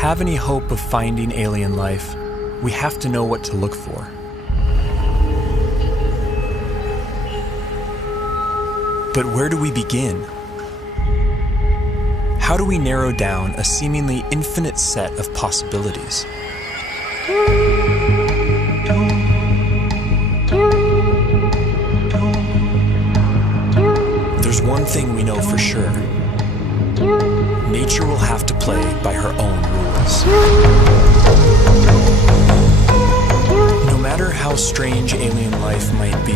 have any hope of finding alien life, we have to know what to look for. But where do we begin? How do we narrow down a seemingly infinite set of possibilities? There's one thing we know for sure. Nature will have to play by her own rules. No matter how strange alien life might be,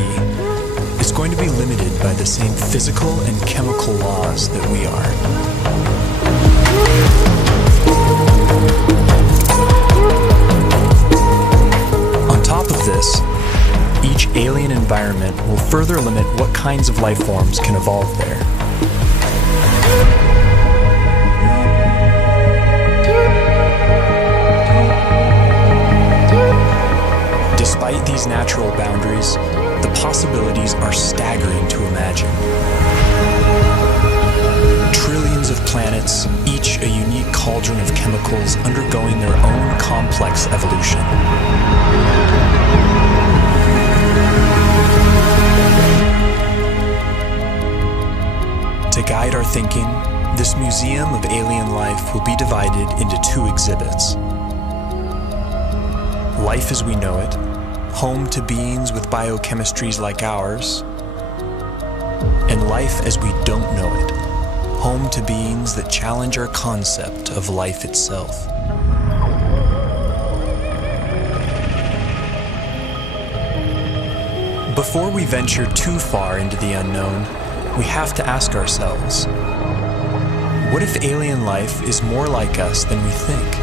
it's going to be limited by the same physical and chemical laws that we are. On top of this, each alien environment will further limit what kinds of life forms can evolve there. Despite these natural boundaries, the possibilities are staggering to imagine. Trillions of planets, each a unique cauldron of chemicals undergoing their own complex evolution. To guide our thinking, this museum of alien life will be divided into two exhibits. Life as we know it, home to beings with biochemistries like ours, and life as we don't know it, home to beings that challenge our concept of life itself. Before we venture too far into the unknown, we have to ask ourselves, what if alien life is more like us than we think?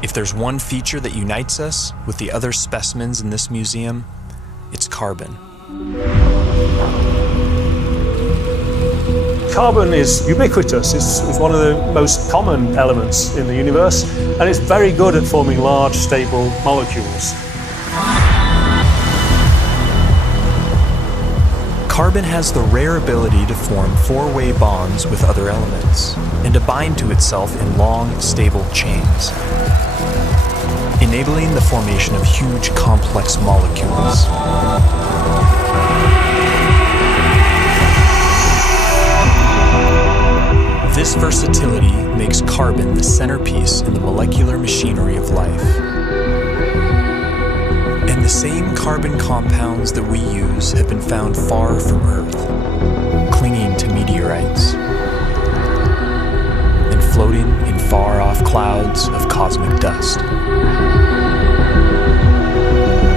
If there's one feature that unites us with the other specimens in this museum, it's carbon. Carbon is ubiquitous. It's one of the most common elements in the universe, and it's very good at forming large, stable molecules. Carbon has the rare ability to form four-way bonds with other elements and to bind to itself in long, stable chains, enabling the formation of huge, complex molecules. This versatility makes carbon the centerpiece in the molecular machinery of life. And the same carbon compounds that we use have been found far from Earth, clinging to meteorites, and floating in far-off clouds of cosmic dust.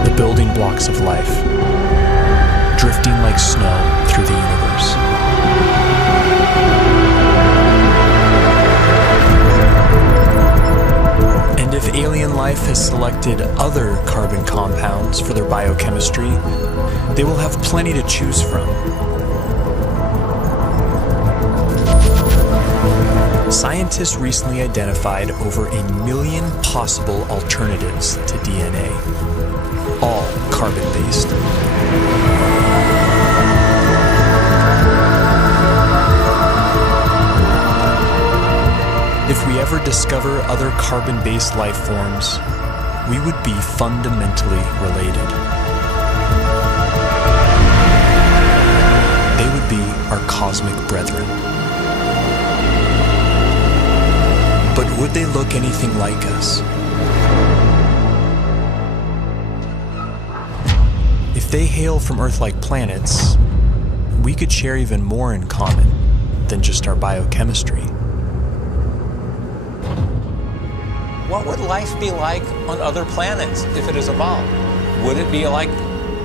The building blocks of life, drifting like snow through the universe. And if alien life has selected other carbon compounds for their biochemistry, they will have plenty to choose from. Scientists recently identified over 1 million possible alternatives to DNA, all carbon-based. If we ever discover other carbon-based life forms, we would be fundamentally related. They would be our cosmic brethren. But would they look anything like us? If they hail from Earth-like planets, we could share even more in common than just our biochemistry. What would life be like on other planets if it has evolved? Would it be like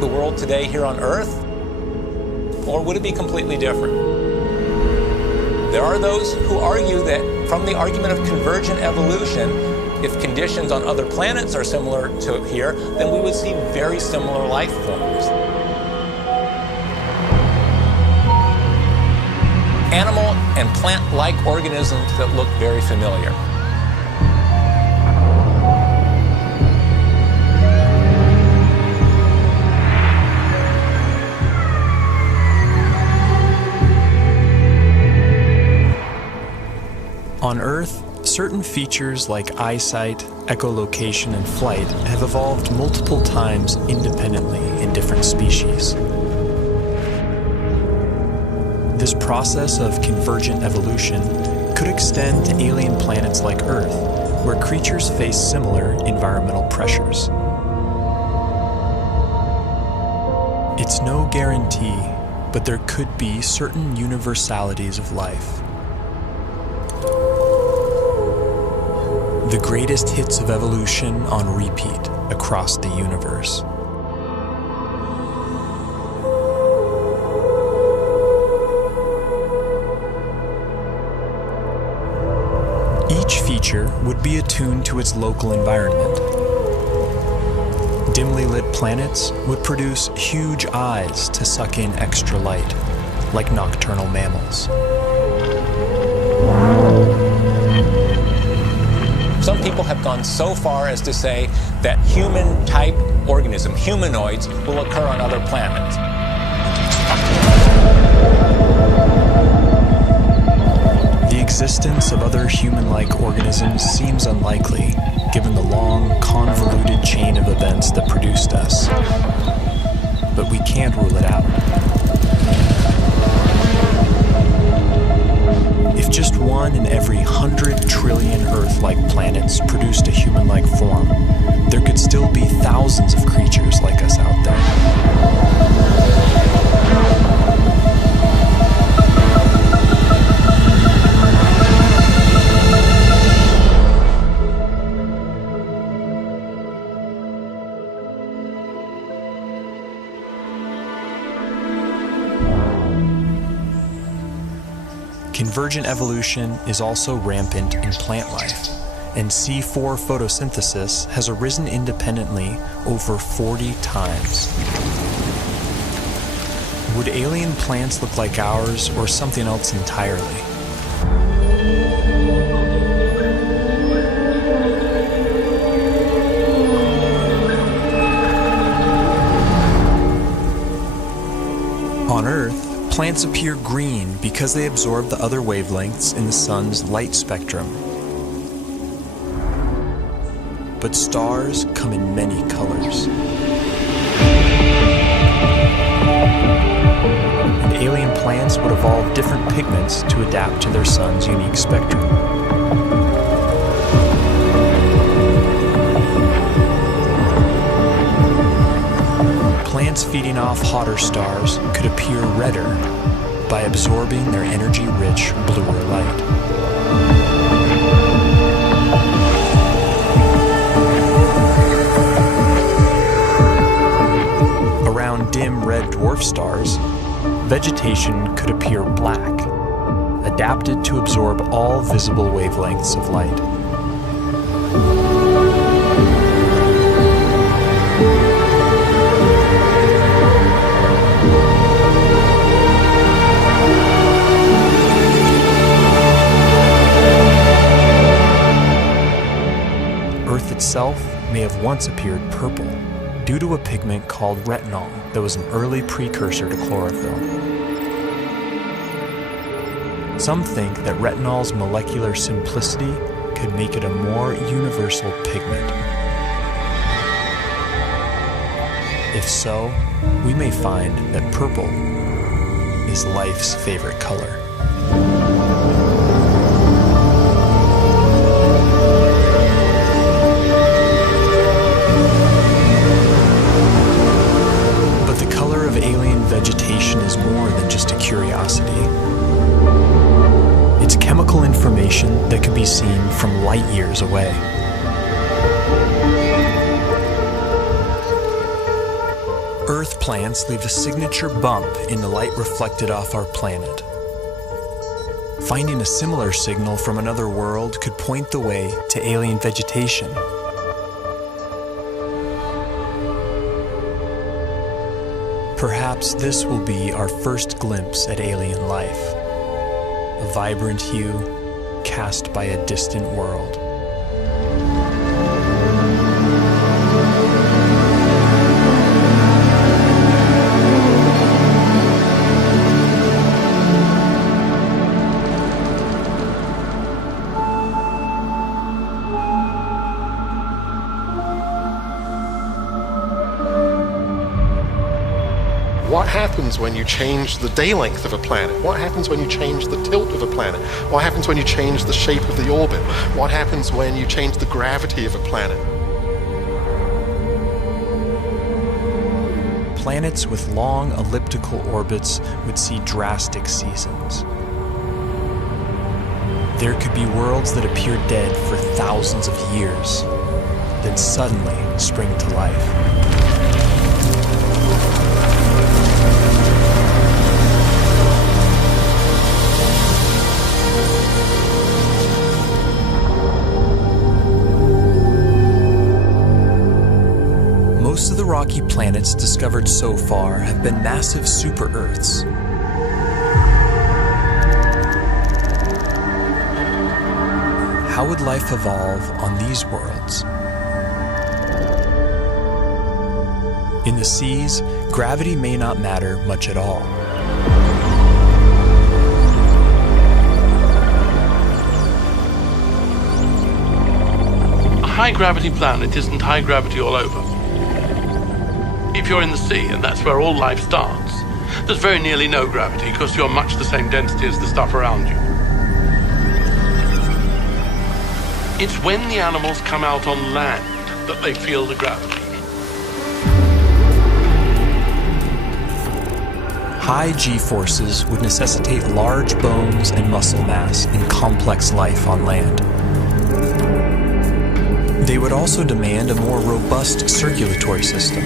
the world today here on Earth? Or would it be completely different? There are those who argue that from the argument of convergent evolution, if conditions on other planets are similar to here, then we would see very similar life forms. Animal and plant-like organisms that look very familiar. certain features like eyesight, echolocation, and flight have evolved multiple times independently in different species. This process of convergent evolution could extend to alien planets like Earth, where creatures face similar environmental pressures. It's no guarantee, but there could be certain universalities of life. The greatest hits of evolution on repeat across the universe. Each feature would be attuned to its local environment. Dimly lit planets would produce huge eyes to suck in extra light, like nocturnal mammals. Some people have gone so far as to say that human-type organisms, humanoids, will occur on other planets. The existence of other human-like organisms seems unlikely, given the long, convoluted chain of events that produced us. But we can't rule it out. If just one in every 100 trillion Earth-like planets produced a human-like form, there could still be thousands of creatures like us out there. Convergent evolution is also rampant in plant life, and C4 photosynthesis has arisen independently over 40 times. Would alien plants look like ours or something else entirely? On Earth, plants appear green because they absorb the other wavelengths in the sun's light spectrum. But stars come in many colors. And alien plants would evolve different pigments to adapt to their sun's unique spectrum. Plants feeding off hotter stars could appear redder by absorbing their energy-rich bluer light. Around dim red dwarf stars, vegetation could appear black, adapted to absorb all visible wavelengths of light. Earth itself may have once appeared purple due to a pigment called retinol that was an early precursor to chlorophyll. Some think that retinol's molecular simplicity could make it a more universal pigment. If so, we may find that purple is life's favorite color. Vegetation is more than just a curiosity. It's chemical information that can be seen from light years away. Earth plants leave a signature bump in the light reflected off our planet. Finding a similar signal from another world could point the way to alien vegetation. Perhaps this will be our first glimpse at alien life, a vibrant hue cast by a distant world. What happens when you change the day length of a planet? What happens when you change the tilt of a planet? What happens when you change the shape of the orbit? What happens when you change the gravity of a planet? Planets with long elliptical orbits would see drastic seasons. There could be worlds that appear dead for thousands of years, then suddenly spring to life. Most of the rocky planets discovered so far have been massive super-Earths. How would life evolve on these worlds? In the seas, gravity may not matter much at all. A high-gravity planet isn't high gravity all over. If you're in the sea, and that's where all life starts, there's very nearly no gravity because you're much the same density as the stuff around you. It's when the animals come out on land that they feel the gravity. High G-forces would necessitate large bones and muscle mass in complex life on land. They would also demand a more robust circulatory system.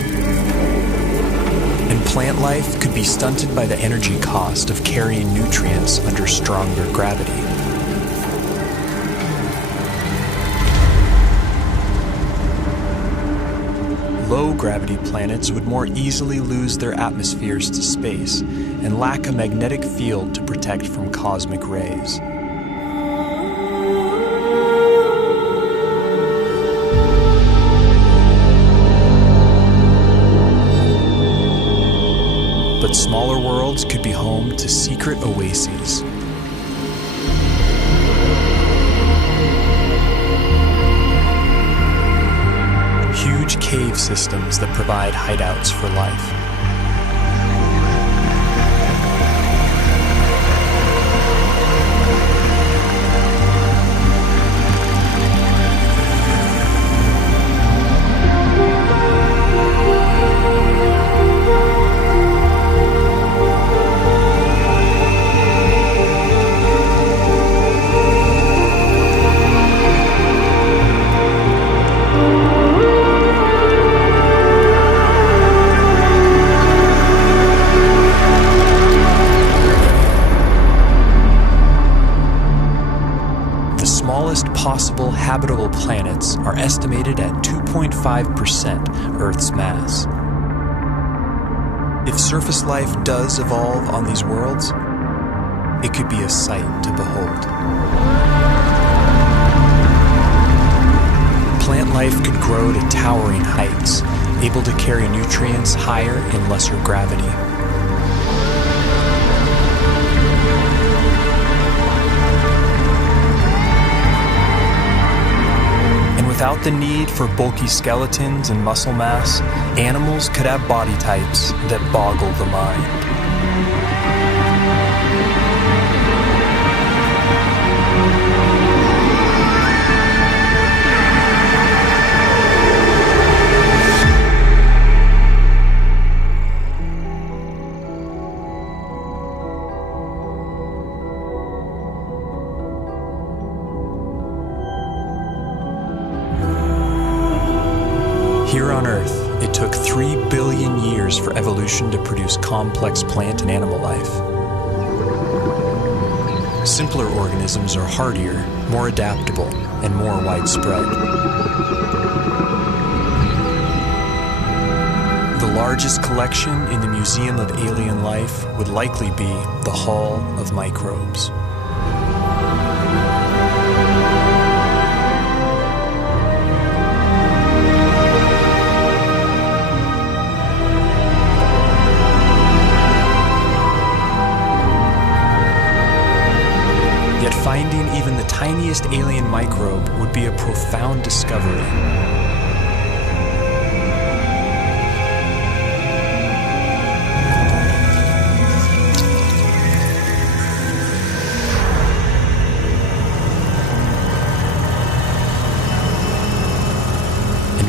And plant life could be stunted by the energy cost of carrying nutrients under stronger gravity. Low-gravity planets would more easily lose their atmospheres to space and lack a magnetic field to protect from cosmic rays. But smaller worlds could be home to secret oases. Huge cave systems that provide hideouts for life. Possible habitable planets are estimated at 2.5% Earth's mass. If surface life does evolve on these worlds, it could be a sight to behold. Plant life could grow to towering heights, able to carry nutrients higher in lesser gravity. Without the need for bulky skeletons and muscle mass, animals could have body types that boggle the mind. Here on Earth, it took 3 billion years for evolution to produce complex plant and animal life. Simpler organisms are hardier, more adaptable, and more widespread. The largest collection in the Museum of Alien Life would likely be the Hall of Microbes. Finding even the tiniest alien microbe would be a profound discovery.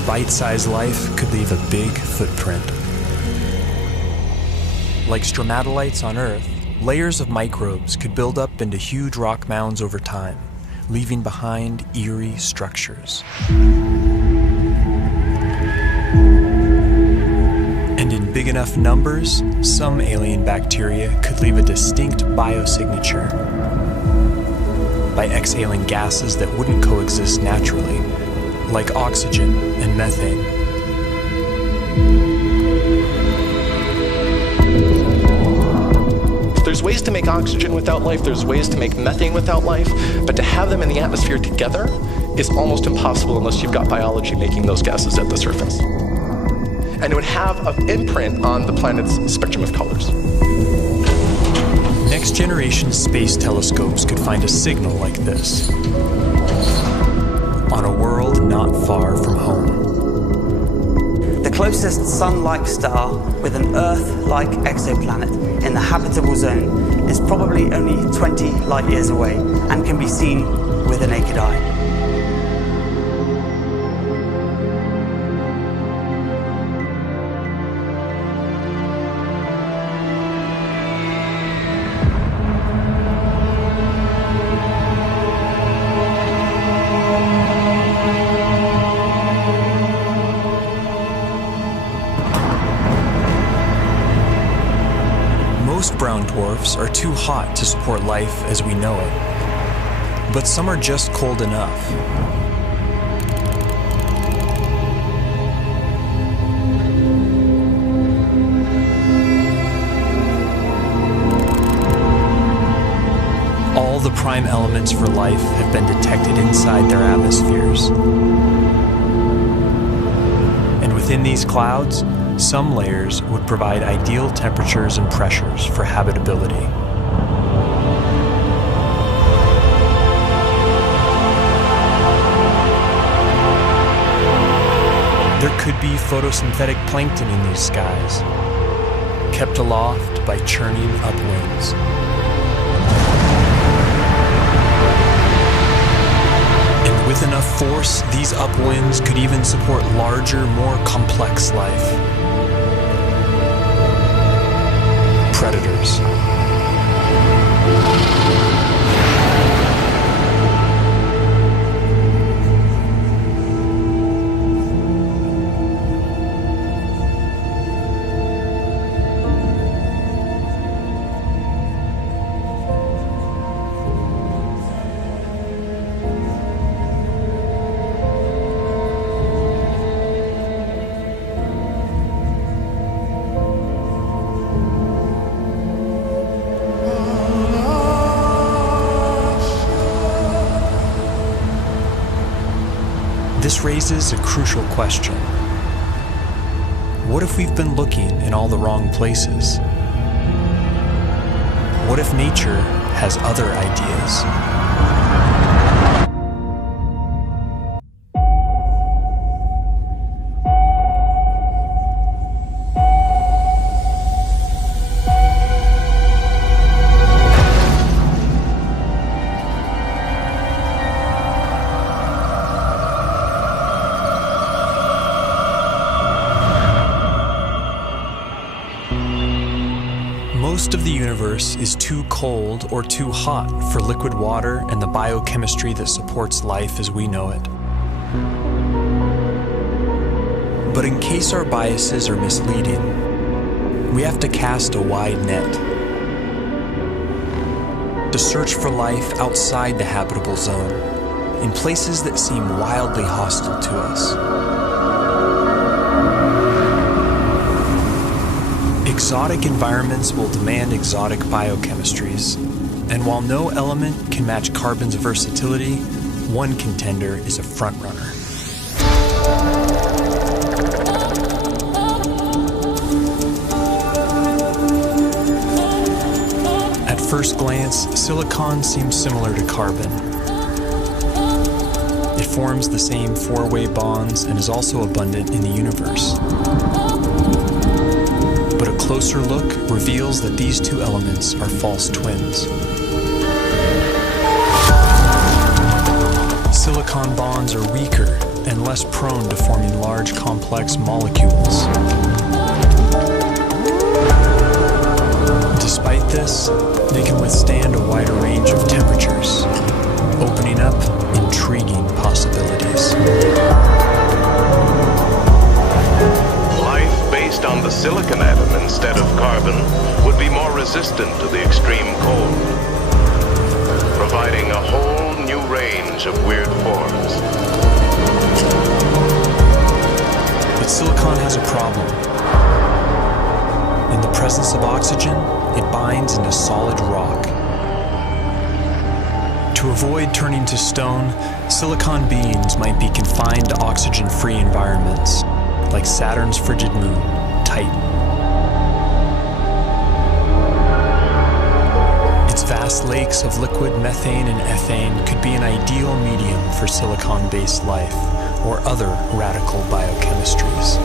bite-sized life could leave a big footprint. Like stromatolites on Earth, layers of microbes could build up into huge rock mounds over time, leaving behind eerie structures. And in big enough numbers, some alien bacteria could leave a distinct biosignature by exhaling gases that wouldn't coexist naturally, like oxygen and methane. There's ways to make oxygen without life, there's ways to make methane without life, but to have them in the atmosphere together is almost impossible unless you've got biology making those gases at the surface. And it would have an imprint on the planet's spectrum of colors. Next-generation space telescopes could find a signal like this on a world not far from home. The closest Sun-like star with an Earth-like exoplanet in the habitable zone is probably only 20 light years away and can be seen with the naked eye. Most brown dwarfs are too hot to support life as we know it, but some are just cold enough. All the prime elements for life have been detected inside their atmospheres. And within these clouds, some layers would provide ideal temperatures and pressures for habitability. There could be photosynthetic plankton in these skies, kept aloft by churning upwinds. And with enough force, these upwinds could even support larger, more complex life. Predators. This raises a crucial question. What if we've been looking in all the wrong places? What if nature has other ideas? Most of the universe is too cold or too hot for liquid water and the biochemistry that supports life as we know it. But in case our biases are misleading, we have to cast a wide net to search for life outside the habitable zone, in places that seem wildly hostile to us. Exotic environments will demand exotic biochemistries, and while no element can match carbon's versatility, one contender is a frontrunner. At first glance, silicon seems similar to carbon. It forms the same four-way bonds and is also abundant in the universe. But a closer look reveals that these two elements are false twins. Silicon bonds are weaker and less prone to forming large, complex molecules. Despite this, they can withstand a wider range of temperatures, opening up intriguing possibilities. Life based on the silicon atom instead of carbon would be more resistant to the extreme cold, providing a whole new range of weird forms. But silicon has a problem. In the presence of oxygen, it binds into solid rock. To avoid turning to stone, silicon beings might be confined to oxygen-free environments, like Saturn's frigid moon, Titan. Its vast lakes of liquid methane and ethane could be an ideal medium for silicon-based life or other radical biochemistries.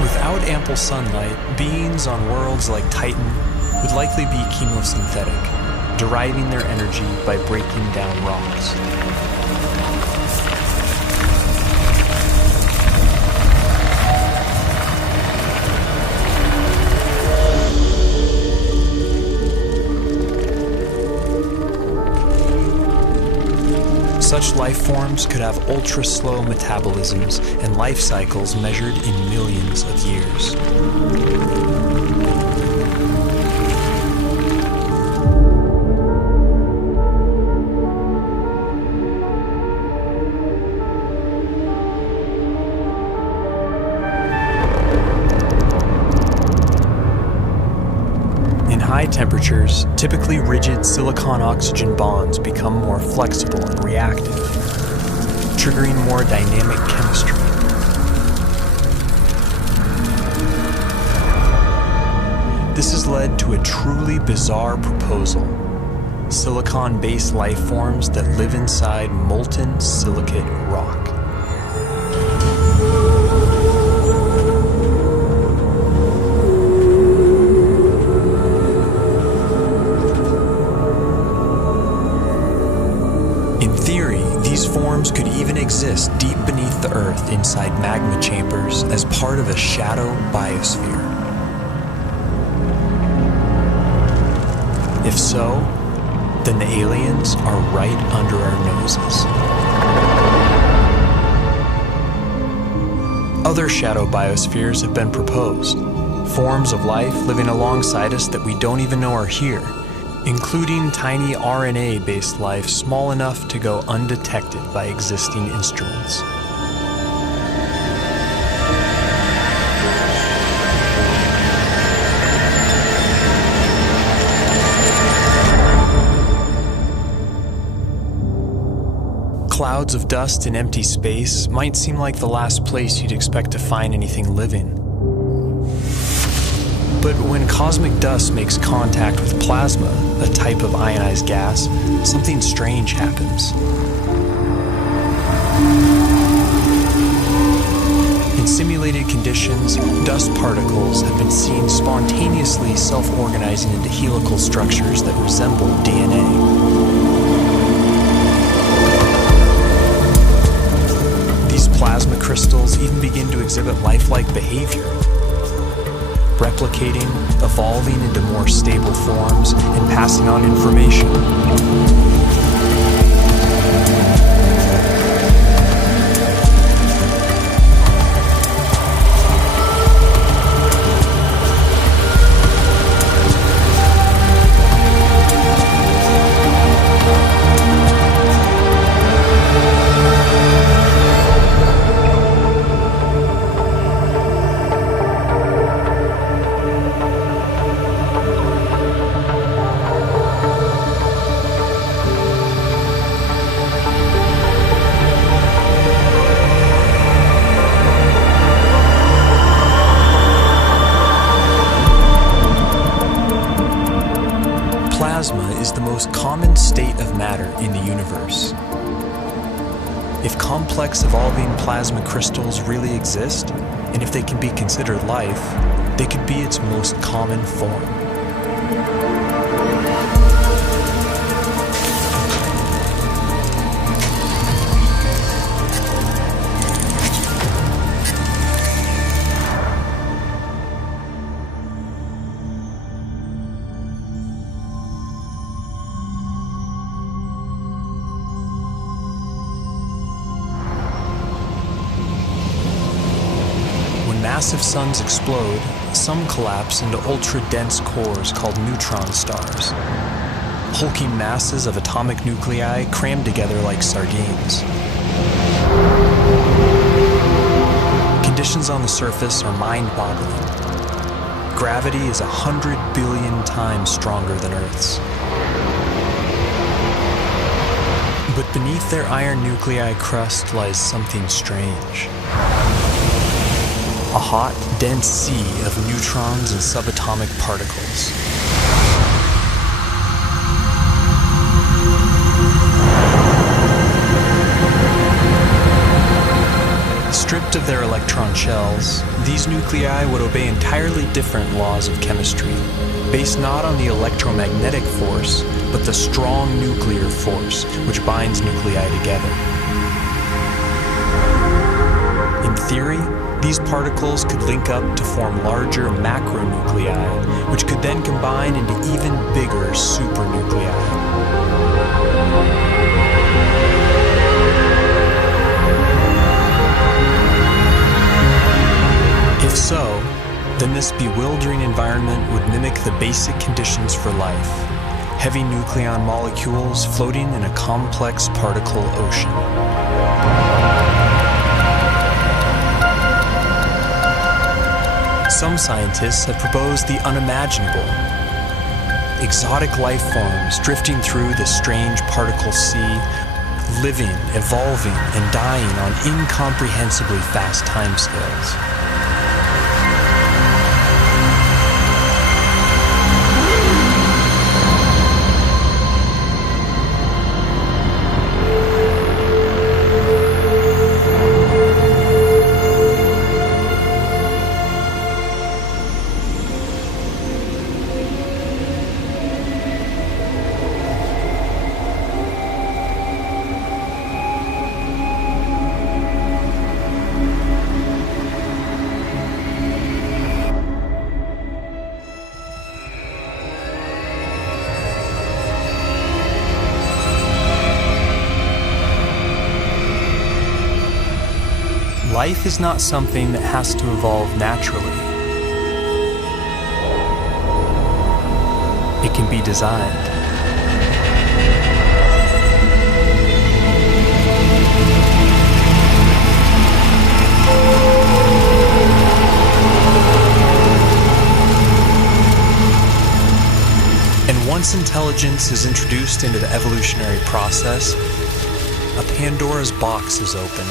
Without ample sunlight, beings on worlds like Titan would likely be chemosynthetic, deriving their energy by breaking down rocks. Such life forms could have ultra-slow metabolisms and life cycles measured in millions of years. High temperatures, typically rigid silicon-oxygen bonds become more flexible and reactive, triggering more dynamic chemistry. This has led to a truly bizarre proposal: silicon-based life forms that live inside molten silicate rock. Forms could even exist deep beneath the Earth inside magma chambers as part of a shadow biosphere. If so, then the aliens are right under our noses. Other shadow biospheres have been proposed, forms of life living alongside us that we don't even know are here, including tiny RNA-based life small enough to go undetected by existing instruments. Clouds of dust in empty space might seem like the last place you'd expect to find anything living. But when cosmic dust makes contact with plasma, a type of ionized gas, something strange happens. In simulated conditions, dust particles have been seen spontaneously self-organizing into helical structures that resemble DNA. These plasma crystals even begin to exhibit lifelike behavior, replicating, evolving into more stable forms, and passing on information. Plasma is the most common state of matter in the universe. If complex evolving plasma crystals really exist, and if they can be considered life, they could be its most common form. massive suns explode, some collapse into ultra-dense cores called neutron stars. Hulking masses of atomic nuclei crammed together like sardines. Conditions on the surface are mind-boggling. Gravity is 100 billion times stronger than Earth's. But beneath their iron nuclei crust lies something strange. A hot, dense sea of neutrons and subatomic particles. Stripped of their electron shells, these nuclei would obey entirely different laws of chemistry, based not on the electromagnetic force, but the strong nuclear force which binds nuclei together. In theory, these particles could link up to form larger macronuclei, which could then combine into even bigger supernuclei. If so, then this bewildering environment would mimic the basic conditions for life: heavy nucleon molecules floating in a complex particle ocean. Some scientists have proposed the unimaginable: exotic life forms drifting through the strange particle sea, living, evolving, and dying on incomprehensibly fast timescales. Life is not something that has to evolve naturally. It can be designed. And once intelligence is introduced into the evolutionary process, a Pandora's box is opened.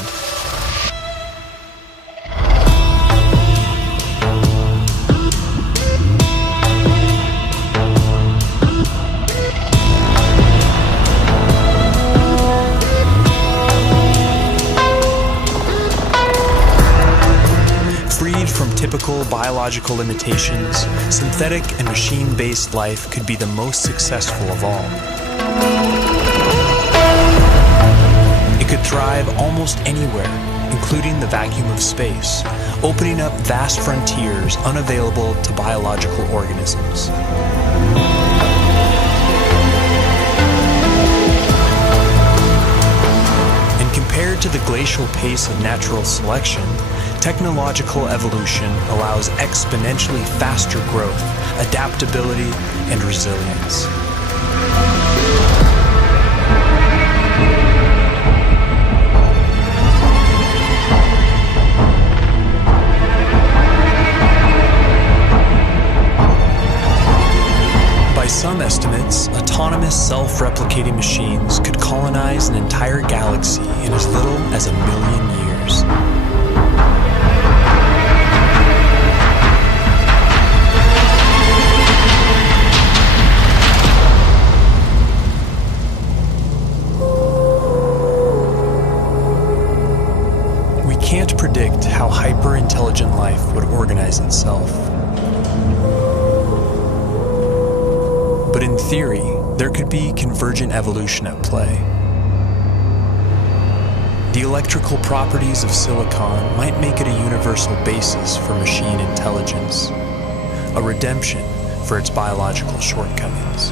Typical biological limitations, synthetic and machine-based life could be the most successful of all. It could thrive almost anywhere, including the vacuum of space, opening up vast frontiers unavailable to biological organisms. And compared to the glacial pace of natural selection, technological evolution allows exponentially faster growth, adaptability, and resilience. By some estimates, autonomous self-replicating machines could colonize an entire galaxy in as little as 1 million years. Can't predict how hyper-intelligent life would organize itself. But in theory, there could be convergent evolution at play. The electrical properties of silicon might make it a universal basis for machine intelligence, a redemption for its biological shortcomings.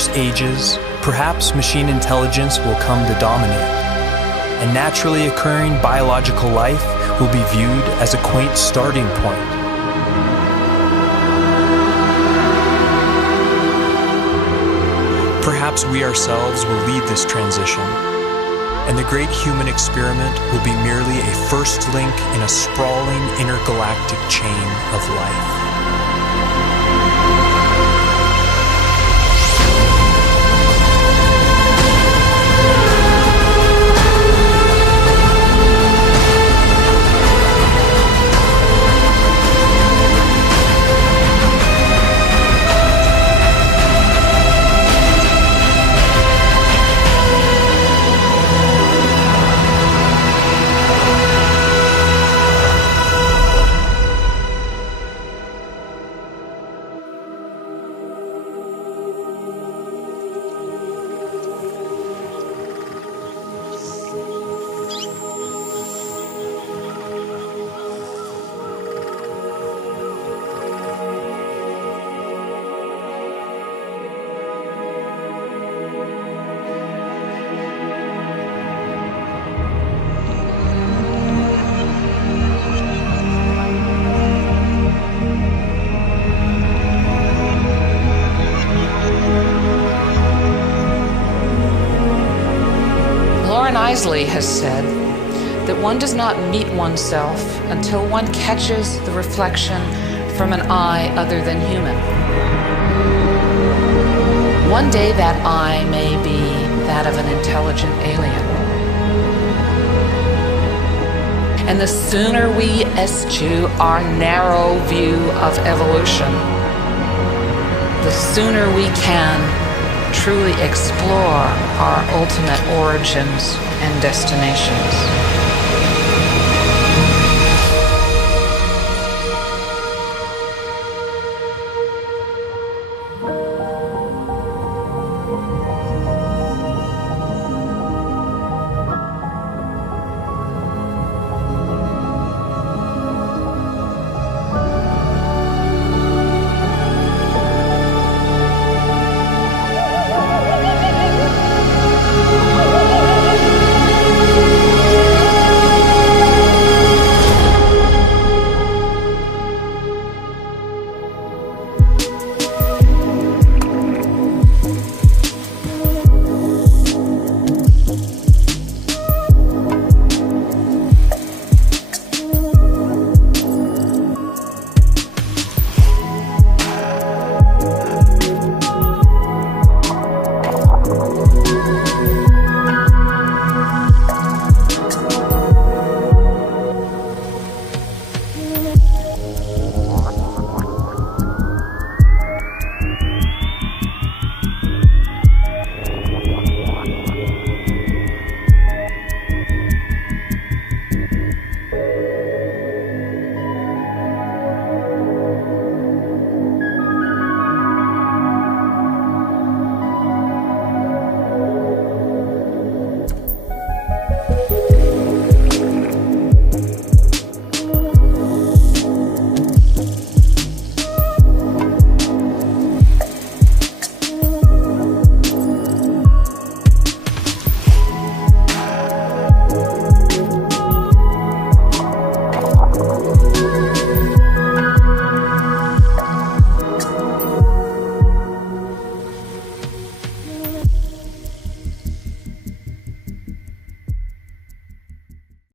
course ages, perhaps machine intelligence will come to dominate, and naturally occurring biological life will be viewed as a quaint starting point. Perhaps we ourselves will lead this transition, and the great human experiment will be merely a first link in a sprawling intergalactic chain of life. Isley has said that one does not meet oneself until one catches the reflection from an eye other than human. One day that eye may be that of an intelligent alien. And the sooner we eschew our narrow view of evolution, the sooner we can truly explore our ultimate origins and destinations.